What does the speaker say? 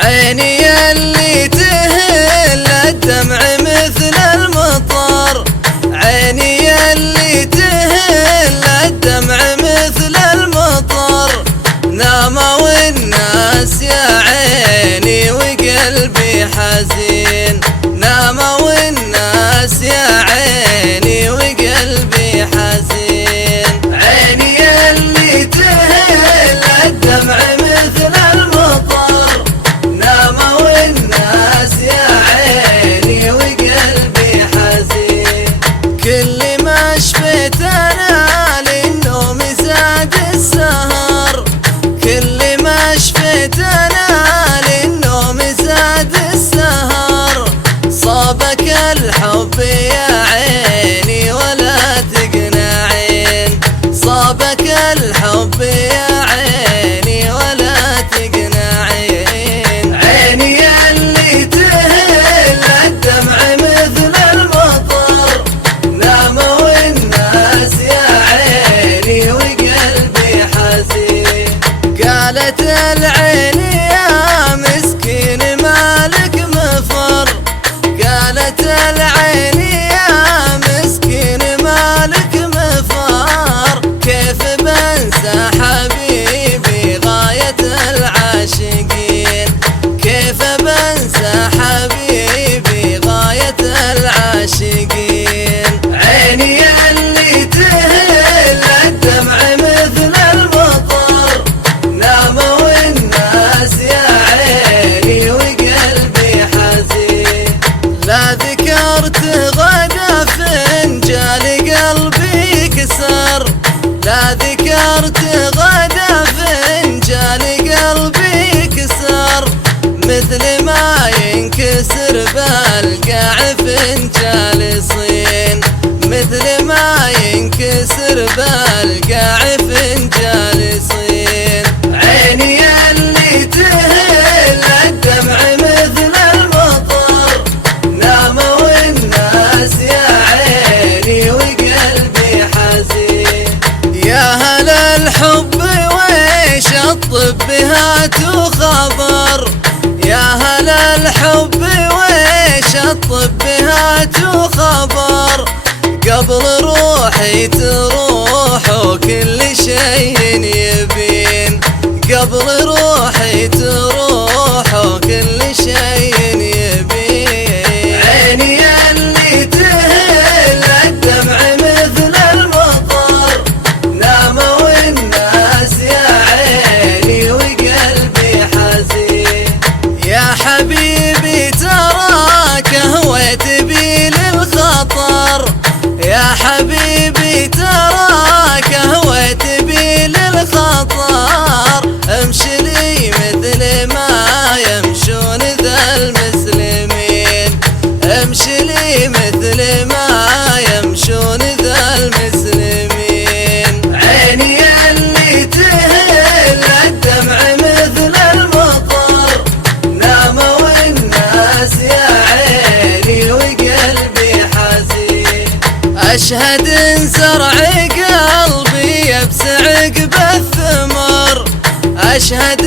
عيني اللي تهل الدمع مثل المطر، عيني اللي تهل الدمع مثل المطر، ناموا والناس يا عيني وقلبي حزين، ناموا والناس يا عيني وقلبي حزين. عيني اللي تهل الدمع مثل المطر، ناموا والناس يا عيني وقلبي حزين. كل ما شفيت انا للنوم زاد السهر، كل ما شفيت انا للنوم زاد السهر، صابك الحب يا عيني ولا تقنعين، صابك الحب يا عيني ولا تقنعين. عيني اللي تهل الدمع مثل المطر، ناموا والناس يا عيني وقلبي حزين. قالت العين يا مسكين مالك مفر، قالت العين يا مسكين مالك مفر، كيف بنسى حبيبي غاية العاشقين، كيف بنسى حبيبي غاية العاشقين. عيني اللي تهل الدمع مثل المطر، ناموا والناس يا عيني وقلبي حزين. لا ذكرت غدا فنجان قلبي كسر، لا ذكرت غدا فنجان قلبي كسر، مثل ما ينكسر بالقاع فنجان صين، مثل ما ينكسر بالقاع فنجان صين. عيني اللي تهل الدمع مثل المطر، ناموا والناس يا عيني وقلبي حزين. يا هل الحب ويش الطب هاتوا خبر، يا هل الحب ويش الطب هاتوا خبر، قبل روحي تروح وكل شيء يبين، قبل روحي تروح وكل شيء يبين. عيني اللي تهل الدمع مثل المطر، ناموا والناس يا عيني وقلبي حزين. يا حبيبي تراك هويت بي للخطر، يا حبيبي تراك هويت بي للخطر، امشي لي مثل ما يمشون ذا المسلمين، امشي لي مثل ما يمشون ذا المسلمين. عيني اللي تهل الدمع مثل المطر، ناموا والناس يا عيني وقلبي حزين. أشهد إن زرع قلبي يبس عقب الثمر، أشهد